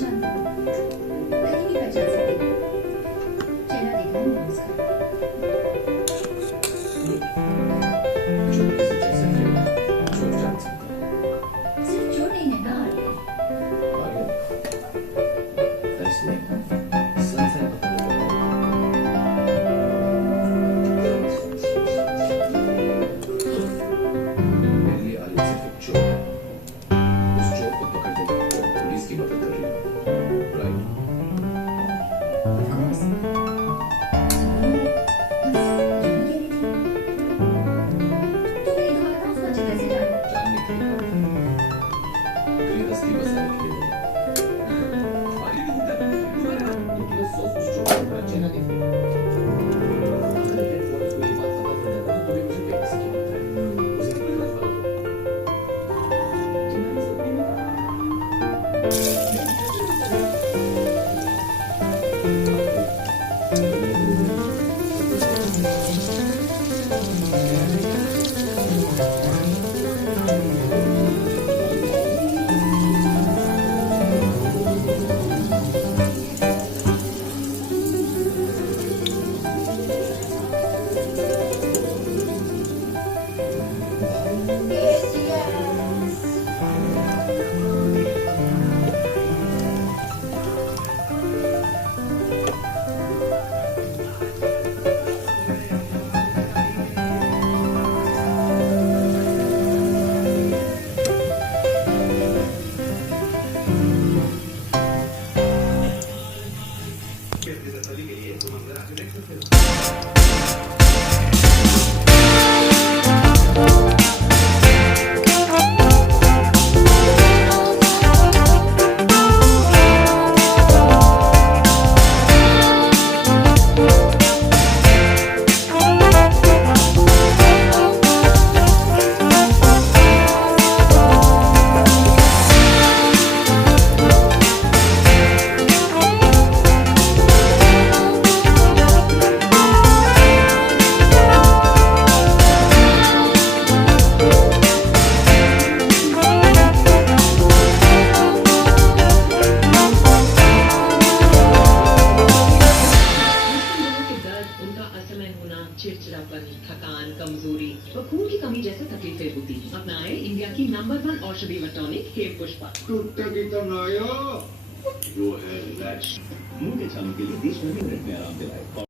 पहचान कहीं भी पहचान सकती हूँ। चेहरा देखना नहीं उसका। जो किसी जैसे फिर जो जान सकता सिर्फ जो नहीं है ना आर्य। आगे ऐसे सनसेट मेरे लिए आर्य सिर्फ एक चोर है। उस चोर को पकड़ने में वो पुलिस की मदद कर रही है, राइट? बस तो मेरी धारणा सच कैसे जाने? जानने के लिए गृहस्थी बसाने के लिए आर्य भी होता है निकलस सॉस उस चोर का बड़ा चेहरा देख रही है। अगर हेडफोन्स को ये बात पता चल जाता तो तुम्हें मुझे कैसे क्या होता है उसे कितना खतरा तुम्हारे सपने में चिड़चिड़ापन, थकान, कमजोरी व खून की कमी जैसे तकलीफें होती हैं। अपनाएं इंडिया की नंबर 1 औषधि व टॉनिक हेम पुष्पा। टूटता की तनाया वो है रिलैक्स। मुंह के छालों के लिए देश भर में आराम दिलाए।